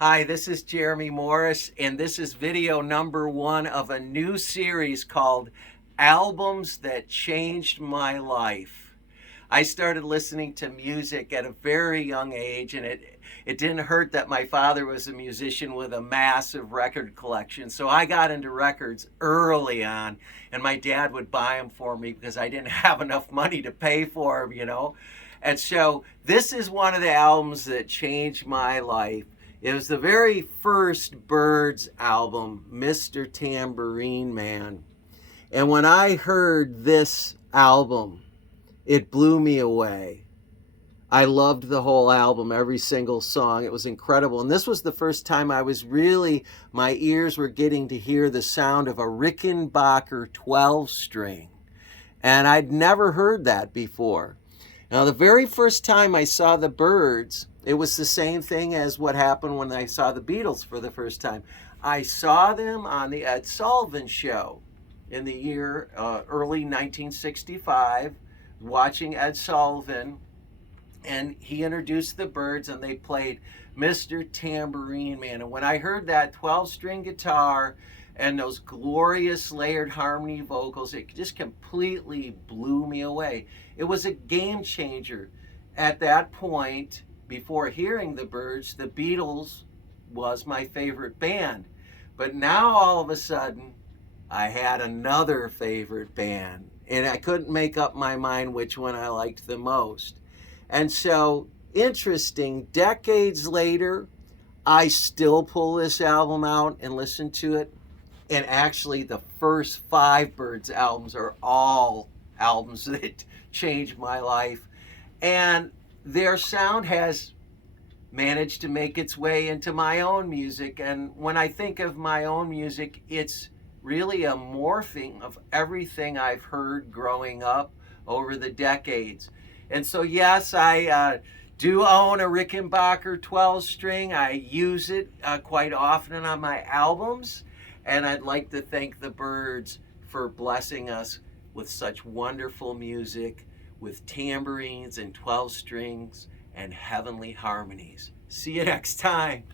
Hi, this is Jeremy Morris, and this is video number 1 of a new series called Albums That Changed My Life. I started listening to music at a very young age, and it didn't hurt that my father was a musician with a massive record collection. So I got into records early on, and my dad would buy them for me because I didn't have enough money to pay for them. And so this is one of the albums that changed my life. It was the very first Byrds album, Mr. Tambourine Man. And when I heard this album, it blew me away. I loved the whole album, every single song. It was incredible. And this was the first time my ears were getting to hear the sound of a Rickenbacker 12 string. And I'd never heard that before. Now, the very first time I saw the Byrds, it was the same thing as what happened when I saw the Beatles for the first time. I saw them on the Ed Sullivan Show in the year early 1965, watching Ed Sullivan, and he introduced the Byrds, and they played Mr. Tambourine Man. And when I heard that 12-string guitar and those glorious layered harmony vocals, it just completely blew me away. It was a game changer. At that point, before hearing the Byrds, the Beatles was my favorite band. But now all of a sudden, I had another favorite band, and I couldn't make up my mind which one I liked the most. And so, interesting, decades later, I still pull this album out and listen to it. And actually, the first 5 Byrds albums are all albums that changed my life. And their sound has managed to make its way into my own music. And when I think of my own music, it's really a morphing of everything I've heard growing up over the decades. And so, yes, I do own a Rickenbacker 12 string. I use it quite often on my albums. And I'd like to thank the Byrds for blessing us with such wonderful music, with tambourines and 12 strings and heavenly harmonies. See you next time.